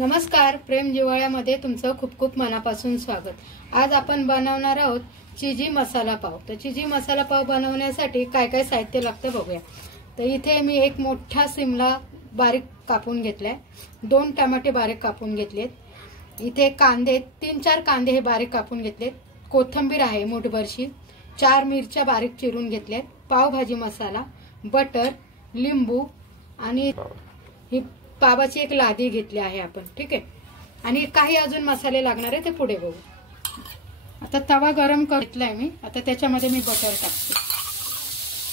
नमस्कार, प्रेम जिव्हाळ्यामध्ये तुमचं खूप खूप मनापासून स्वागत। आज आपण बनवणार आहोत चिजी मसाला पाव। तर चिजी मसाला पाव बनवण्यासाठी काय काय साहित्य लागतं बघूया। तर इथे मी एक मोठा शिमला बारीक कापून घेतलाय, 2 टमाटे बारीक कापून घेतलेत, इथे कांदे 3-4 कांदे हे बारीक कापून घेतलेत, कोथिंबीर आहे मुठभरशी, 4 मिरच्या बारीक चिरून घेतल्यात, पावभाजी मसाला, बटर, लिंबू आणि ही पावाची एक लादी घेतली आहे आपण। ठीक आहे, आणि काही अजून मसाले लागणार आहे ते पुढे बघू। आता तवा गरम घेतलाय मी, आता त्याच्यामध्ये मी बटर टाकते।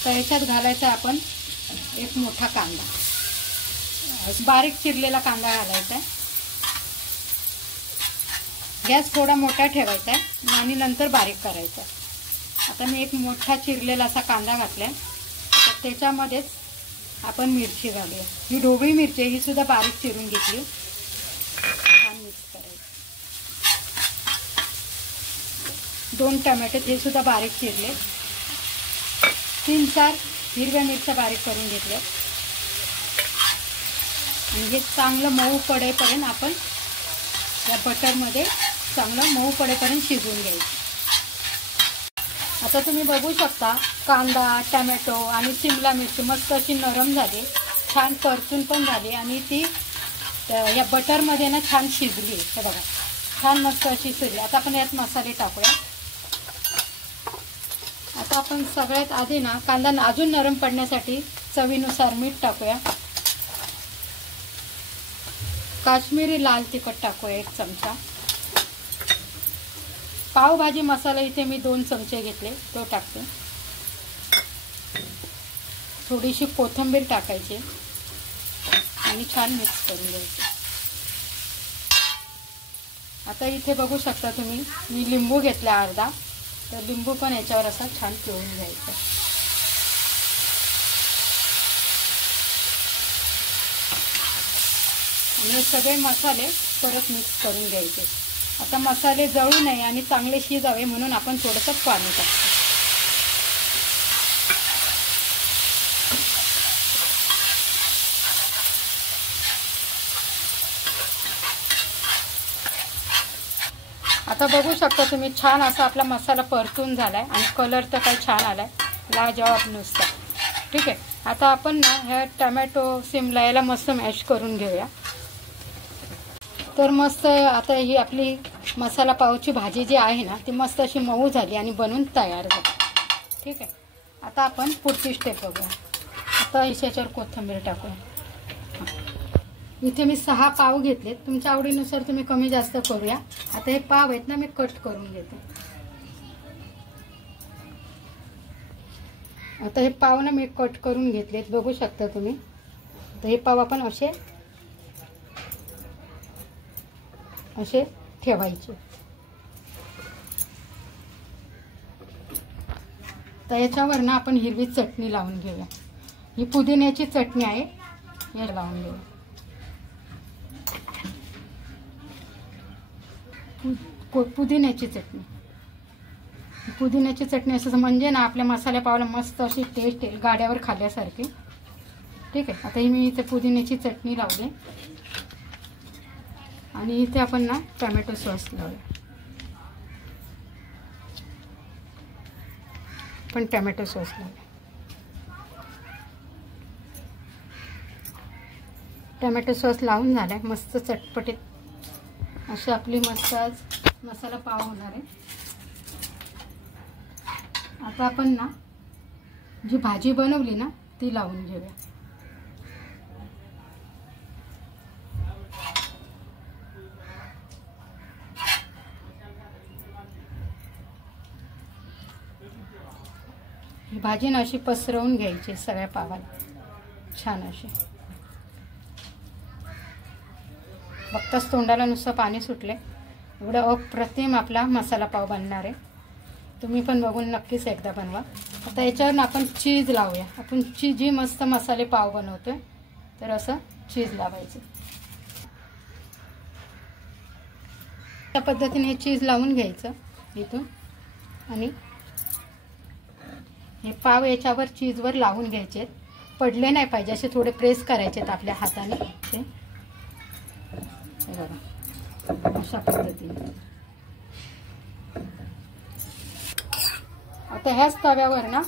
तर याच्यात घालायचा आपण एक मोठा कांदा, बारीक चिरलेला कांदा घालायचा आहे। गॅस थोडा मोठा ठेवायचा आहे आणि नंतर बारीक करायचा। आता मी एक मोठा चिरलेला असा कांदा घातलाय, तर त्याच्यामध्येच आपण मिरची घालूया। ही ढोबळी मिरची ही सुद्धा बारीक चिरून घेतली, छान मिक्स करायचं। 2 टमाटे हे सुद्धा बारीक चिरले, 3-4 हिरव्या मिरच्या बारीक करून घेतल्या आणि हे चांगलं मऊ पडेपर्यंत आपण या बटरमध्ये चांगलं मऊ पडेपर्यंत शिजवून घ्यायचं। आता तुम्ही बघू शकता कांदा, टोमॅटो आणि शिमला मिरची मस्त अशी नरम झाली, छान परतून पण झाली आणि ती या बटरमध्ये ना छान शिजली। हे बघा, छान मस्त अशी शिजली। आता आपण यात मसाले टाकूया। आता आपण सगळ्यात आधी ना कांदा अजून नरम पडण्यासाठी चवीनुसार मीठ टाकूया, काश्मीरी लाल तिखट टाकूया 1 चमचा, पावभाजी मसाला इथे मी 2 चमचे घेतले तो टाकते, थोडीशी कोथिंबीर टाकायची आणि छान मिक्स करून घ्यायचे। आता इथे बघू शकता तुम्ही मी लिंबू घेतला अर्धा, तर लिंबू पण याच्यावर असा छान पिळून घ्यायचा। आणि सगळे मसाले परत मिक्स करून घ्यायचे। आता मसाले जळू नये आणि चांगले शिजावे म्हणून आपण थोडंसं पाणी टाकतो। आता बघू शकता तुम्ही छान असा आपला मसाला परतून झालाय आणि कलर तर काय छान आलाय, लाजवाब नुसता। ठीक आहे, आता आपण ना ह्या टोमॅटो शिमला याला मस्त मॅश करून घेऊया। तर मस्त आता ही आपली मसाला पावची भाजी जी आहे ना ती मस्त अशी मऊ झाली आणि बनून तयार झाली। ठीक आहे, आता आपण पुढची स्टेप बघूया। आता याच्यावर कोथिंबीर टाकूया। इथे मी 6 पाव घेतलेत, तुमच्या आवडीनुसार तुम्ही कमी जास्त करूया। आता हे पाव आहेत ना मी कट करून घेते। आता हे पाव ना मी कट करून घेतलेत, बघू शकता तुम्ही। तर हे पाव आपण असे ठेवायचे। तर याच्यावर ना आपण हिरवी चटणी लावून घेऊया, ही पुदिन्याची चटणी आहे, हे लावून घेऊया। पुदिन्याची चटणी असं म्हणजे ना आपल्या मसाल्या पावाला मस्त अशी टेस्ट येईल, गाड्यावर खाल्ल्यासारखी। ठीक आहे, आता ही मी इथे पुदिन्याची चटणी लावली आणि इथे आपण ना टोमॅटो सॉस लावूया। पण टोमॅटो सॉस लावूया। टोमॅटो सॉस लावून झालाय, मस्त चटपटीत अशी आपली मस्त आज मसाला पाव होणार आहे। आता आपण ना जी भाजी बनवली ना ती लावून घेऊया। ही भाजी ना अशी पसरवून घ्यायची सगळ्या पावाला, छान अशी। बघताच तोंडाला नुसतं पाणी सुटले, एवढं अप्रतिम आपला मसाला पाव बनणार आहे। तुम्ही पण बघून नक्कीच एकदा बनवा। आता याच्यावर आपण चीज लावूया। आपण जी मस्त मसाले पाव बनवतोय तर असं चीज लावायचं। त्या पद्धतीने चीज लावून घ्यायचं इथून आणि हे पाव याच्यावर चीजवर लावून घ्यायचे, पडले नाही पाहिजे, असे थोडे प्रेस करायचे आपल्या हाताने। बघा अशा पद्धतीने. आता ह्याच तव्यावर ना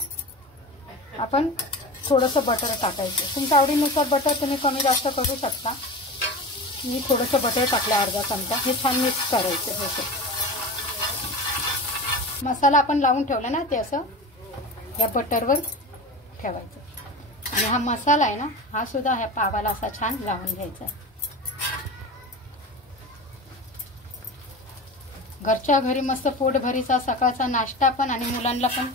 आपण थोडंसं बटर टाकायचं. तुमच्या आवडीनुसार बटर तुम्ही कमी जास्त करू शकता. मी थोडंसं बटर टाकलं, अर्धा चमचा. हे छान मिक्स करायचं. असं मसाला आपण लावून ठेवला ना ते असं या बटरवर ठेवायचं. आणि हा मसाला आहे ना हा सुद्धा ह्या पावाला असा छान लावून घ्यायचा. घरच्या घरी मस्त पोटभरीचा सकाळचा नाश्ता पण आणि मुलांना पण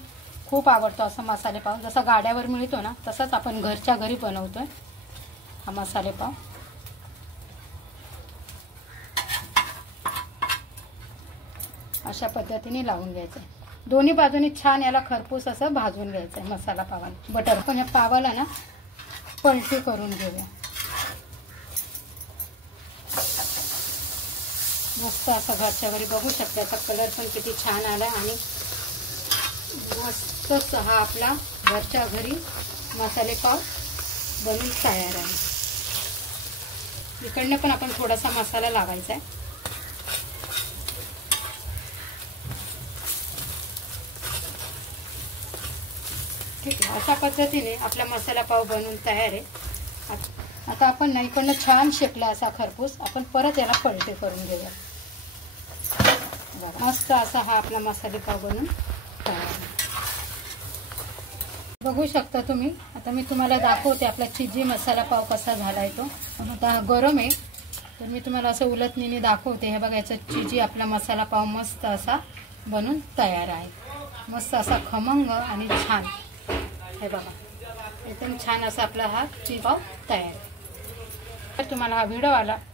खूप आवडतो असा मसाले पाव. जसा गाड्यावर मिळतो ना तसाच आपण घरच्या घरी बनवतोय हा मसाले पाव. अशा पद्धतीने लावून घ्यायचं. दोन्ही बाजूनी छान याला खरपूस असं भाजून घ्यायचं आहे मसाला पावाला. बटर पण या पावाला ना पलटी करून घेऊया. मस्त असं घरच्या घरी बघू शकता. त्याचा कलर पण किती छान आला आणि मस्त हा आपला घरच्या घरी मसाले पाव बनून तयार आहे. इकडनं पण आपण थोडासा मसाला लावायचा आहे. ठीक आहे. अशा पद्धतीने आपला मसाला पाव बनवून तयार आहे. आता आपण ना इकडनं छान शेकला असा खरपूस आपण परत याला पलटे करून घेऊया. मस्त असा हा आपला मसाले पाव बनवून तयार आहे. बघू शकता तुम्ही. आता मी तुम्हाला दाखवते आपला चिजी मसाला पाव कसा झालाय तो. आता गरम आहे तर मी तुम्हाला असं उलटणीने दाखवते. हे बघायचं चिजी आपला मसाला पाव मस्त असा बनून तयार आहे. मस्त असा खमंग आणि छान. हे बघा एकदम छान असा आपला हा चिजी पाव तयार आहे. जर तुम्हाला हा व्हिडिओ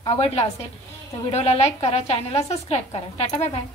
आवडला असेल तर व्हिडिओला लाईक करा, चॅनलला सबस्क्राईब करा. Tata bye bye.